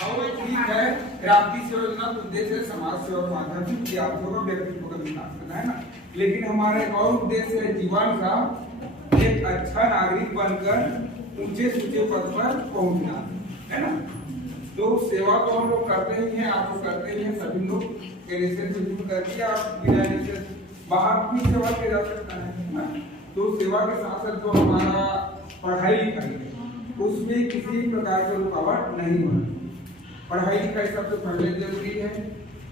और ठीक है, क्रांति सेवा योजना का उद्देश्य है समाज सेवा के माध्यम से विद्यार्थियों का व्यक्तित्व का विकास करना, है ना। लेकिन हमारा एक और उद्देश्य है जीवन का एक अच्छा नागरिक बनकर ऊंचे सूचे पद पर पहुंचना, है ना। तो सेवा तो हम लोग करते ही हैं, आप लोग करते ही हैं, सभी लोग एनएसएस से जुड़ करके आप बिना एनएसएस बाहर भी सेवा किया जा सकता है ना। तो सेवा के साथ साथ जो हमारा पढ़ाई लिखाई है उसमें किसी प्रकार की रुकावट नहीं होना। पढ़ाई लिखाई सबसे पहले जरूरी है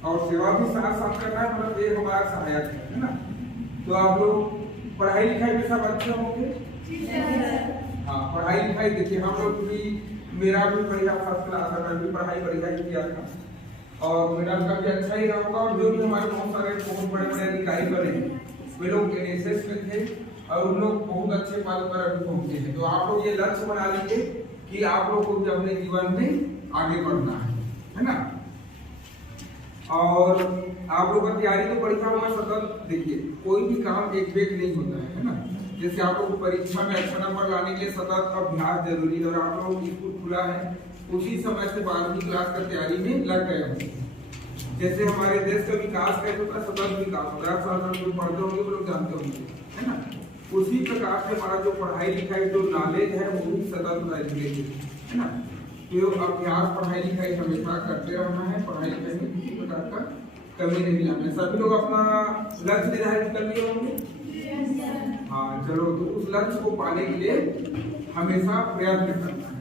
और सेवा भी साथ साथ करना है, मतलब ये हमारा सहायक है ना। तो आप लोग पढ़ाई लिखाई में सब अच्छे होंगे। हाँ, पढ़ाई लिखाई देखिए हम लोग भी, मेरा भी बढ़िया फर्स्ट क्लास है, मैं भी पढ़ाई बढ़िया ही किया था और मेरा का भी अच्छा ही रहा होगा। और जो भी हमारे बहुत सारे बहुत बड़े बड़े अधिकारी बने वे लोग एनएसएस में थे और उन लोग बहुत अच्छे पद पर अभी पहुंचे हैं। तो आप लोग ये लक्ष्य बना लीजिए कि आप लोग को भी अपने जीवन में आगे बढ़ना है ना। और आप लोग का तैयारी तो बढ़िया होगा सतत। देखिए कोई भी काम एक बेग नहीं होता है ना। जैसे आप लोग परीक्षा में अच्छा नंबर लाने के लिए सतत अभ्यास जरूरी है और आप लोग स्कूल खुला है उसी समय से 12वीं क्लास का तैयारी में लग गए होंगे। जैसे हमारे देश का विकास कैसे होता है, सतत विकास होता है, साल जो पढ़ते होंगे वो लोग जानते होंगे, है ना। उसी प्रकार से हमारा जो पढ़ाई लिखाई जो नॉलेज है वो भी सतत है ना। तो अभ्यास पढ़ाई लिखाई हमेशा करते रहना है, पढ़ाई लिखाई में किसी प्रकार का कमी नहीं लाना है। सभी लोग अपना लक्ष्य निर्धारित कर लिए होंगे। हाँ चलो, तो उस लक्ष्य को पाने के लिए हमेशा प्रयत्न करना है।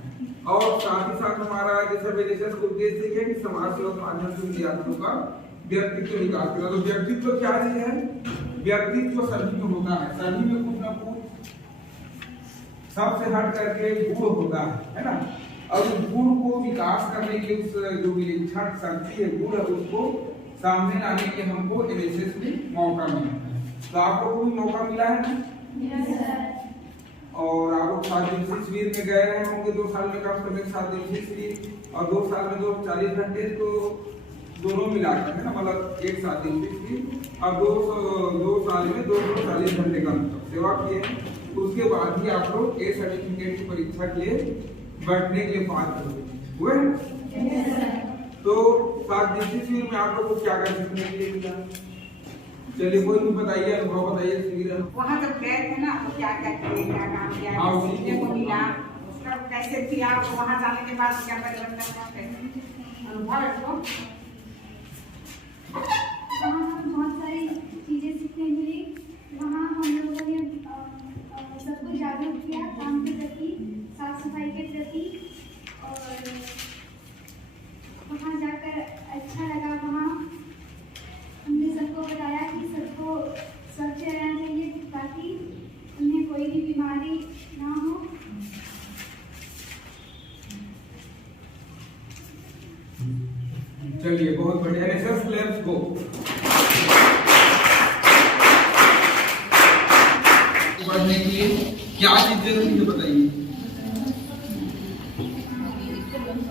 और साथ ही साथ हमारा जैसे विशेष उद्देश्य है कि समाज सेवा के माध्यम से विद्यार्थियों का व्यक्तित्व विकास करना। तो व्यक्तित्व क्या चीज है? व्यक्तित्व सभी में होता है, सभी में कुछ न कुछ सबसे हट करके गुण होता है ना। और उस गुण को विकास करने के उस जो विलक्षण शक्ति है, गुण है, उसको सामने लाने के हमको एनएसएस में मौका मिला है। तो आप लोगों को भी मौका मिला है ना। और आप लोग 7 दिवसीय शिविर में गए रहे होंगे, 2 साल में कम से कम 7 दिवसीय शिविर और 2 साल में 40 घंटे, तो दोनों मिलाकर है ना, मतलब एक 7 दिवसीय शिविर और 2 साल में 240 घंटे का सेवा किए। उसके बाद ही आप लोग ए सर्टिफिकेट की परीक्षा के लिए बैठने के लिए पात्र हुए। तो 7 दिवसीय शिविर में आप लोग को क्या क्या सीखने के लिए मिला? चलिए कोई भी बताइए, अनुभव बताइए शिविर। वहाँ जब गए थे ना तो क्या क्या किए, क्या काम किया, सीखने को मिला, उसका कैसे किया, वहाँ जाने के बाद क्या परिवर्तन हुआ, अनुभव है तो वहाँ बहुत सारी चीजें सीखने मिली। वहाँ हम लोगों ने सबको जागरूक किया काम के प्रति, साफ सफाई के प्रति, और वहाँ जाकर अच्छा लगा। वहाँ हमने सबको बताया कि सबको स्वच्छ रहना चाहिए ताकि उन्हें कोई भी बीमारी ना हो। चलिए बहुत बढ़िया। एनएसएस लैब्स को पढ़ने के लिए क्या चीज जरूरी है बताइए?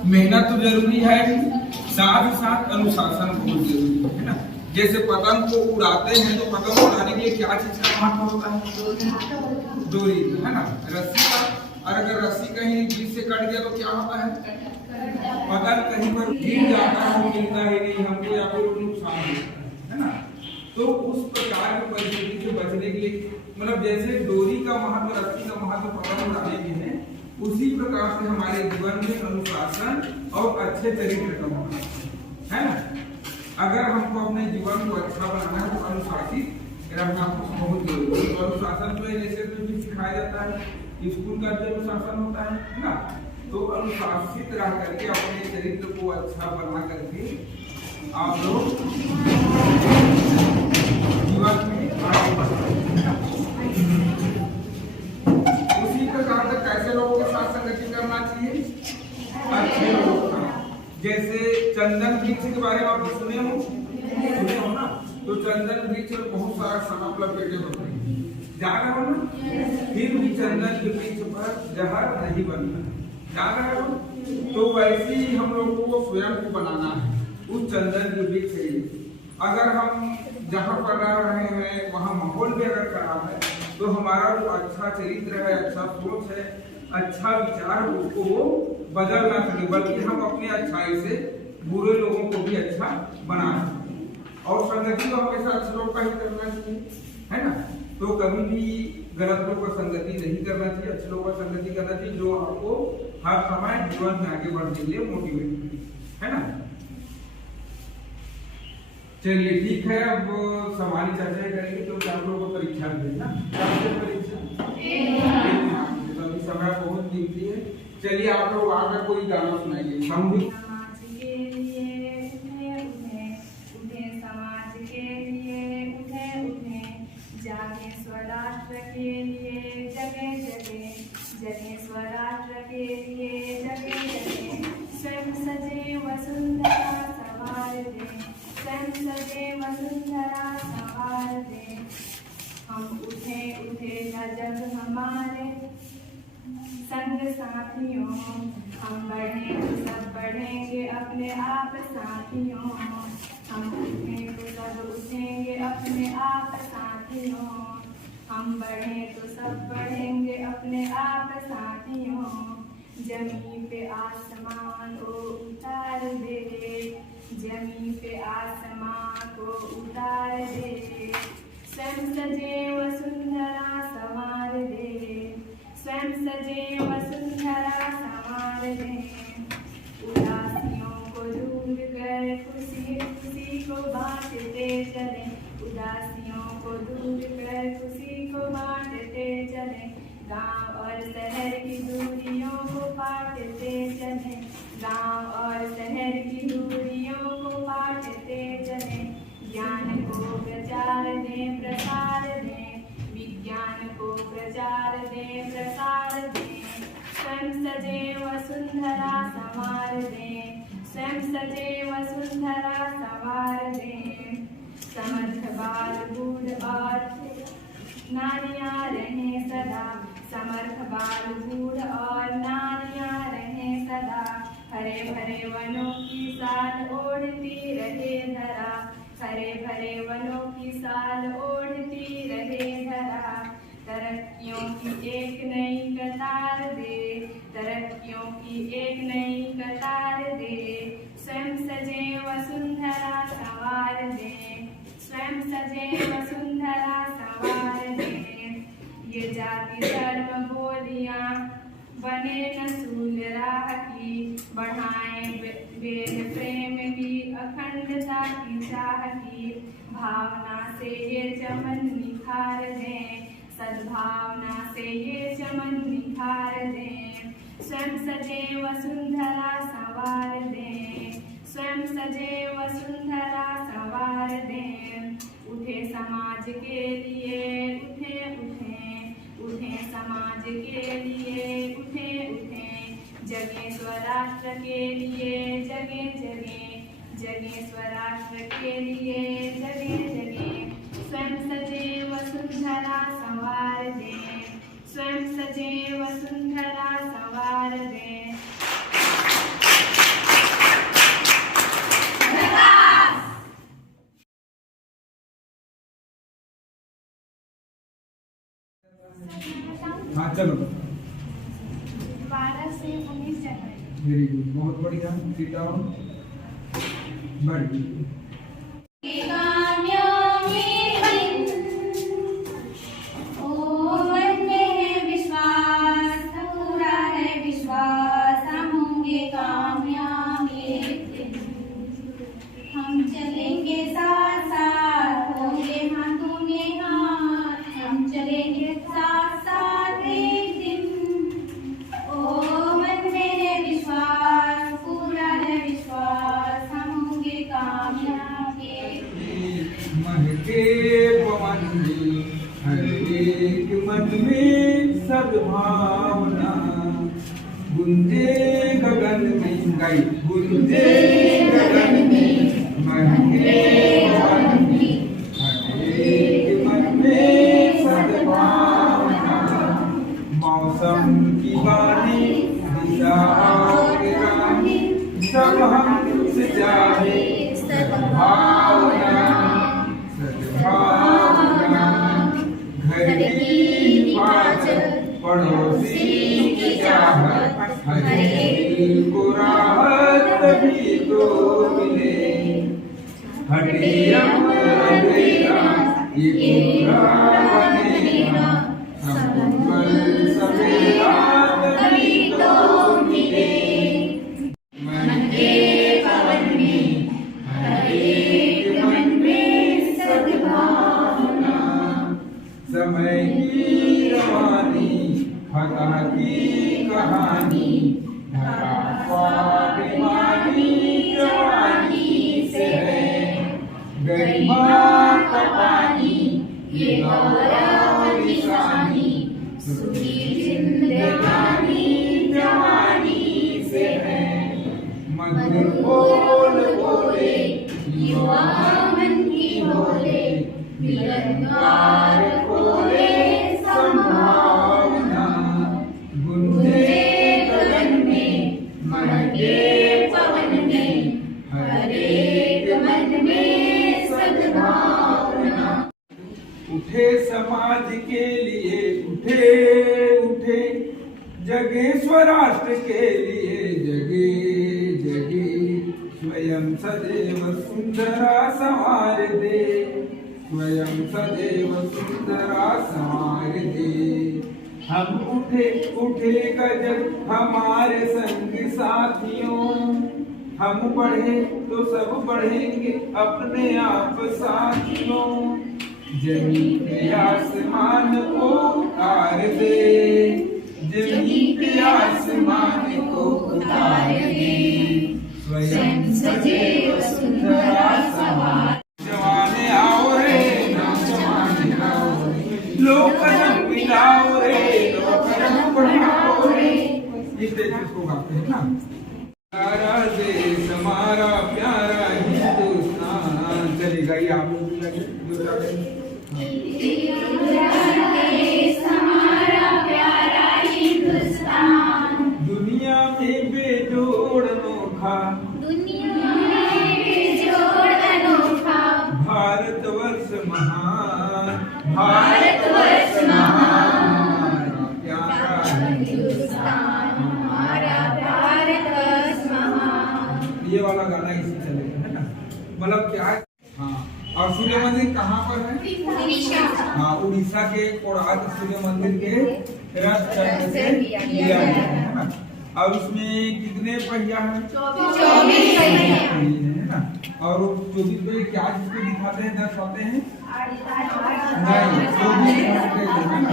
मेहनत तो जरूरी है, साथ ही साथ अनुशासन बहुत जरूरी है ना। जैसे पतंग को उड़ाते हैं तो पतंग उड़ाने के लिए क्या चीज का महत्व होता है? डोरी, है ना, रस्सी का। और अगर रस्सी कहीं बीच से कट गया तो क्या होता है? पतंग कहीं पर गिर जाता है, मिलता ही नहीं हमको या फिर नुकसान होता है ना। तो उस प्रकार की परिस्थिति से बचने के लिए, मतलब जैसे डोरी का महत्व, रस्सी का महत्व पतंग उड़ाने के है, उसी प्रकार से हमारे जीवन में अनुशासन और अच्छे चरित्र का महत्व है ना। अगर हमको अपने जीवन को अच्छा बनाना है तो अनुशासित रहना बहुत जरूरी है। तो अनुशासन तो एनएसएस में भी सिखाया जाता है, स्कूल का भी अनुशासन होता है ना। तो अनुशासित रह करके अपने चरित्र को अच्छा बना करके आप लोग जीवन में आगे बढ़ते हैं। उसी प्रकार से कैसे लोगों के साथ संगठन करना चाहिए? अच्छे लोगों का। जैसे चंदन वृक्ष के बारे में आप सुने हो ना। तो चंदन वृक्ष बहुत सारा सांप लपेटे होते हैं, जान रहे हो ना। फिर भी चंदन के वृक्ष पर जहर नहीं बनता, जान रहे हो। तो वैसे ही हम लोगों को स्वयं को बनाना है उस चंदन के वृक्ष से। अगर हम जहाँ पर रह रहे हैं वहाँ माहौल भी अगर खराब है तो हमारा जो अच्छा चरित्र है, अच्छा सोच है, अच्छा विचार उसको वो बदल ना सके, बल्कि हम अपने अच्छाई से बुरे लोगों को भी अच्छा बना सकें। और संगति तो हमेशा अच्छे लोग का ही करना चाहिए, है ना। तो कभी भी गलत लोग का संगति नहीं करना चाहिए, अच्छे लोग का संगति करना चाहिए जो आपको हर समय जीवन में आगे बढ़ने के लिए मोटिवेट करे, है ना। चलिए ठीक है, अब सामान्य चर्चा करेंगे। तो आप लोगों को परीक्षा देना, अभी समय बहुत कीमती है। चलिए आप लोग आकर कोई गाना सुनाइए। हम भी समाज के लिए उठे उठे उठे, समाज के लिए उठे उठे, जागे स्वराष्ट्र के लिए जगे जगे, जगे स्वराष्ट्र के लिए जगे जगे। स्वयं सजे वसुंधरा सवार दे, स्वयं सजे वसुंधरा सवार दे। हम उठे उठे न जग हमारे संग साथियों, हम बढ़े तो सब बढ़ेंगे अपने आप साथियों। हम उठे तो सब उठेंगे अपने आप साथियों, हम बढ़े तो सब बढ़ेंगे अपने आप साथियों। जमीन पे आसमान को उतार दे, जमीन पे आसमान को उतार दे। स्वयं सजे वसुंधरा संवार दे, स्वयं सजे वसुंधरा संवार दे। उदासियों को दूर कर खुशी खुशी को बांटते चले, उदासियों को दूर कर खुशी को बांटते चले। गांव और शहर की दूरियों को पाटते चले, गांव और शहर की दूरियों को पाटते चले। ज्ञान को प्रचार दें प्रसार दें, विज्ञान को प्रचार दें प्रसार दें। स्वयं सजे वसुंधरा संवार दें, स्वयं सजे वसुंधरा संवार दें। समर्थ बाल बूढ़ और नारियां रहें सदा, समर्थ बाल बूढ़ और नारियां रहें सदा। हरे भरे वनों की साल ओढ़ती रहे धरा, हरे भरे वनों की साल ओढ़ती रहे धरा। तरक्कियों की एक नई कतार दे, तरक्कियों की एक नई कतार दे। स्वयं सजे वसुंधरा संवार दे, स्वयं सजे वसुंधरा संवार दे। ये जाति धर्म बोलियां बने नसूल राह की, बढ़ाएं वेद प्रेम की अखंडता की चाह की। भावना से ये चमन निखार दें, सद्भावना से ये चमन निखार दें। स्वयं सजे वसुंधरा संवार दें, स्वयं सजे वसुंधरा संवार दें। उठे समाज के लिए उठे उठे, उठे समाज के लिए उठे उठे। जगे स्वराष्ट्र के लिए जगे जगे, जगे स्वराष्ट्र के लिए जगे जगे। स्वयं सजे वसुंधरा संवार दें, स्वयं सजे वसुंधरा संवार दें। हाँ चलो, 12 से 19 जनवरी। वेरी गुड, बहुत बढ़िया। सीता बढ़ गई। हम चलेंगे साथ साथ, होंगे हाथों में हाथ, हम चलेंगे साथ साथ एक दिन। ओ मन में है विश्वास, पूरा है विश्वास, हम होंगे कामयाब एक दिन। महके पवन में हर एक मन में सद्भावना, गुंजे गगन में गाई, गुंजे गगन में महके पवन में हर एक मन में सद्भावना। मौसम की वाणी दिशा और रानी, सब हमसे चाहे सद्भावना, सद्भावना। घर की हिफाजत पड़ोसी की तभी तो मिले, हटे अब अंधेरा ये पूरा बनेगा, संभल सवेरा तभी तो मिले। मन के पवन में हर एक मन में सद्भावना, समय की रवानी फतह की कहानी, धरा स्वाभिमानी जवानी से है, गरिमा का पानी ये गौरव निशानी, सुखी जिंदगानी जवानी से है। मधुर बोल बोले युवा मन की बोले, मिलन द्वार खोले संभावना, गुंजे गगन में महके पवन में, हर एक मन में सद्भावना। उठे समाज के लिए उठे उठे, जगे स्वराष्ट्र के लिए जगे जगे, स्वयं सदैव सुंदरा संवार दे, स्वयं सदैव सुंदरा संवार दे। हम उठे उठे गजब हमारे संग साथियों, हम बढ़े तो सब बढ़ेंगे अपने आप साथियों, जमीन पे आसमान को उतार दे, जमीन पे आसमान को उतार दे, स्वयं सदैव सुंदरा संवार। जवाने आओ रे नौजवान आओ रे, लो कदम मिलाओ रे, लो कदम बढ़ाओ रे। इस तरीके को गाते हैं ना। प्यारा देश हमारा प्यारा हिंदुस्तान, चलेगा ये आप लोग भी लगे जो चाहे। दुनिया में बेजोड़ अनोखा, भारतवर्ष महान, भारतवर्ष महान, प्यारा हिंदुस्तान हमारा भारतवर्ष महान। ये वाला गाना इसी चलेगा है ना, मतलब क्या है। हाँ, और सूर्य मंदिर कहाँ पर है? उड़ीसा। हाँ, उड़ीसा के कोणार्क सूर्य मंदिर के रथ चक्र से लिया गया है ना। अब इसमें कितने पहिया हैं? 24 पहिया है ना। और 24 पहिए क्या जिसको दिखाते हैं, दर्शाते हैं? नहीं, 24 घंटे है ना,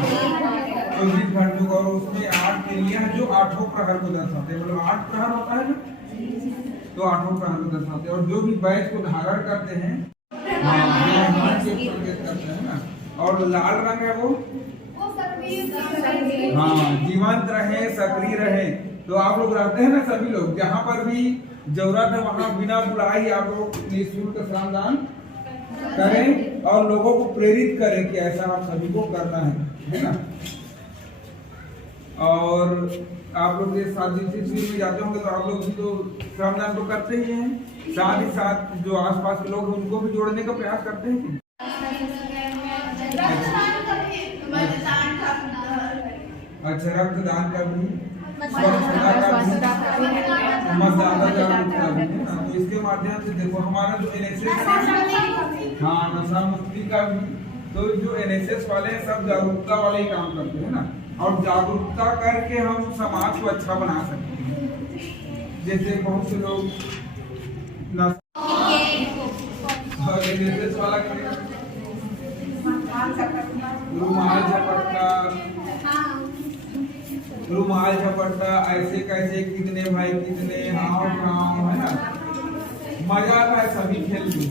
24 घंटों को। और उसमें 8 पहिया है जो 8 प्रहर को दर्शाते हैं, मतलब 8 प्रहर होता है ना, तो 8 प्रहर को दर्शाते हैं। और जो भी बैच को धारण करते हैं, संकेत करते हैं ना। और लाल रंग है वो हाँ, जीवंत रहे, सक्रिय रहे। तो आप लोग रहते हैं ना, सभी लोग जहाँ पर भी जरूरत है वहाँ बिना बुलाए आप लोग निःशुल्क श्रमदान करें और लोगों को प्रेरित करें कि ऐसा आप सभी को करना है ना। और आप लोग ये साथ शिविर में जाते होंगे तो आप लोग भी तो श्रमदान तो करते ही हैं, साथ ही साथ जो आसपास के लोग हैं उनको भी जोड़ने का प्रयास करते हैं। अच्छा, रक्तदान का भी, स्वच्छता का भी, मतदाता जागरूकता भी है ना। तो इसके माध्यम से देखो हमारा जो NSS, हाँ, नशा मुक्ति का भी, तो जो NSS वाले हैं सब जागरूकता वाले ही काम करते हैं ना। और जागरूकता करके हम समाज को अच्छा बना सकते हैं। जैसे बहुत से लोग NSS वाला रुमाल झपटता, ऐसे कैसे कितने भाई कितने, हाव भाव है ना, मजा आता है सभी खेल में।